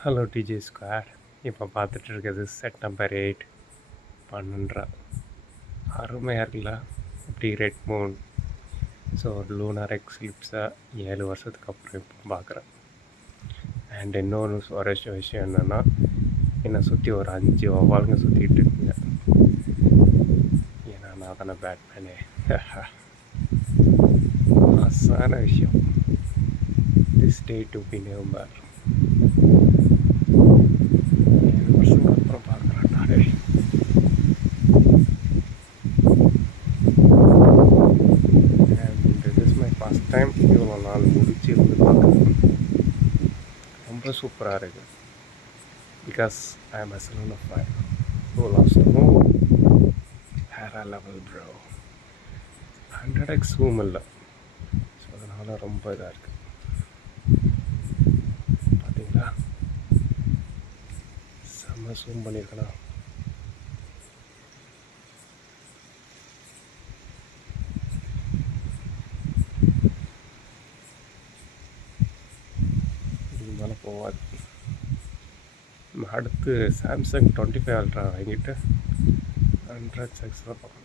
Hello DJ square. இப்போ பார்த்துட்டு இருக்கிறது செட் நம்பர் 8 12. அருமையாக இருக்குல்ல, இப்படி ரெட் மூன். ஸோ லூனார் எக்லிப்ஸை 7 வருஷத்துக்கு அப்புறம் இப்போ பார்க்குறேன். அண்ட் இன்னொன்று சுவாரஸ்ய விஷயம் என்னென்னா, என்னை சுற்றி ஒரு 5 வவ்வாலுங்க சுற்றிட்டு இருக்குங்க. ஏன்னா நான் தானே பேட்மேனே. மாசான விஷயம். This day to be November 7 வருஷத்துக்கு அப்புறம் பார்க்குறேன்டா. And this is my first time இவ்வளோ நாள் முடிச்சு இருந்து பார்க்குறேன். ரொம்ப சூப்பராக இருக்குது. Because I am a son of fire who loves to move வேற லெவல் ப்ரோ. 100x ஜூம் இல்லை, ஸோ அதனால் ரொம்ப இதாக இருக்குது. பார்த்தீங்களா, செம்ம ஜூம் பண்ணியிருக்கேனா. இதுக்கு மேலே போகாது. அடுத்து சாம்சங் 25 அல்ட்ரா வாங்கிட்டு 100x தான் பார்க்கணும்.